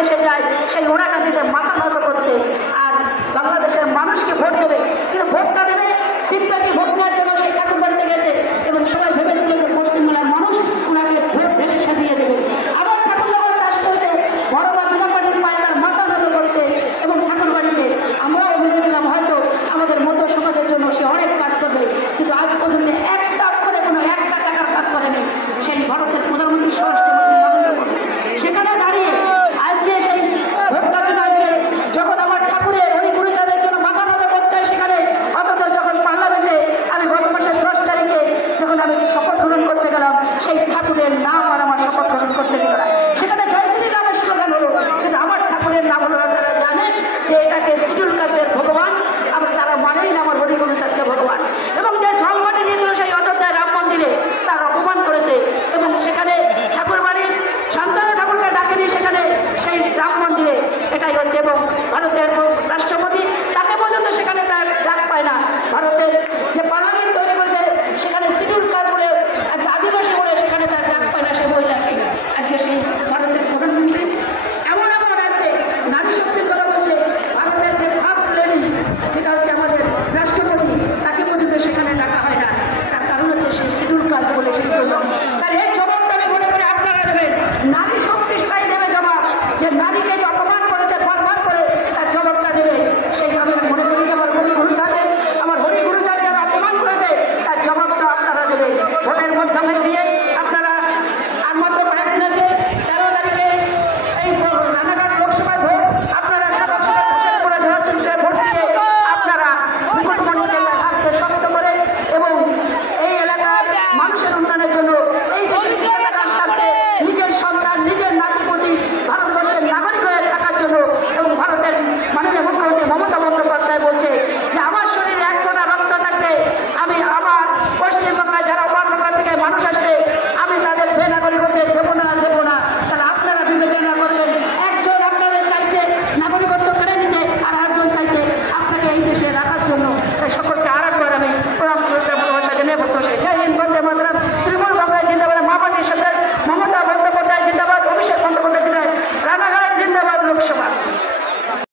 বাংলাদেশে যায় সেই ওরাকাটিতে মাথা নত করতে, আর বাংলাদেশের মানুষকে ভোট দেবে, কিন্তু ভোটটা দেবে সিম্পাথি ভোট নেওয়ার জন্য সেই ঠাকুরবাড়িতে গেছে এবং সবাই ভেবেছিল যে পশ্চিমবাংলার মানুষ ওনাকে ভোট ঢেলে সাজিয়ে দেবে। আবার ঠাকুরবাড়িতে আসতে হয়েছে বড় বাংলাবাড়ির পায়ে তার মাথা নত করতে এবং ঠাকুরবাড়িতে আমরাও ভেবেছিলাম হয়তো আমাদের মধ্য সমাজের জন্য সে অনেক কাজ করবে, কিন্তু আজ পর্যন্ত একটা করে কোনো একটা টাকার কাজ করেনি। সেই ভারতের প্রধানমন্ত্রী স্বরাষ্ট্রমন্ত্রী নরেন্দ্র মোদী সেখানে দাঁড়িয়ে আজকে সেই ভোটটা যখন আমার ঠাকুরের উনি গুরুচাঁদের জন্য মাথা নত করতে হয় সেখানে, অথচ যখন পার্লামেন্টে আমি গত মাসের 10 তারিখে যখন আমি শপথ গ্রহণ করতে গেলাম সেই ঠাকুরের নাম আর আমার শপথ গ্রহণ করতে গেল না, সেখানে জয় শ্রীরামের স্লোগান হলো, কিন্তু আমার ঠাকুরের নাম হলো তারা জানে যে এটাকে শিডিউল কাস্টের ভগবান, আবার তারা মানেই না আমার হরি গুরুচাঁদকে ভগবান। এবং যে ঝলমাটি দিয়েছিল সেই অযোধ্যায় রাম মন্দিরে তার অপমান করেছে এবং সেখানে ঠাকুরবাড়ির শান্তনু ঠাকুরকে ডাকেনি সেখানে সেই রাম মন্দিরে, এটাই হচ্ছে। এবং ভারতের রাষ্ট্রপতি তাকে পর্যন্ত সেখানে তার ডাক পায় না। ভারতের যে পার্লামেন্ট তৈরি করেছে সেখানে শিডিউল কাস্ট বলে আজকে আদিবাসী বলে সেখানে তার ডাক পায় না সেই মহিলাকে। আজকে সেই ভারতের প্রধানমন্ত্রী এমন আছে নারী শক্তির কথা বলছে, ভারতের যে ফার্স্ট লেডি সেটা হচ্ছে আমাদের রাষ্ট্রপতি, তাকে পর্যন্ত সেখানে ডাকা হয় না। তার কারণ হচ্ছে সেই শিডিউল কাস্ট বলে সেই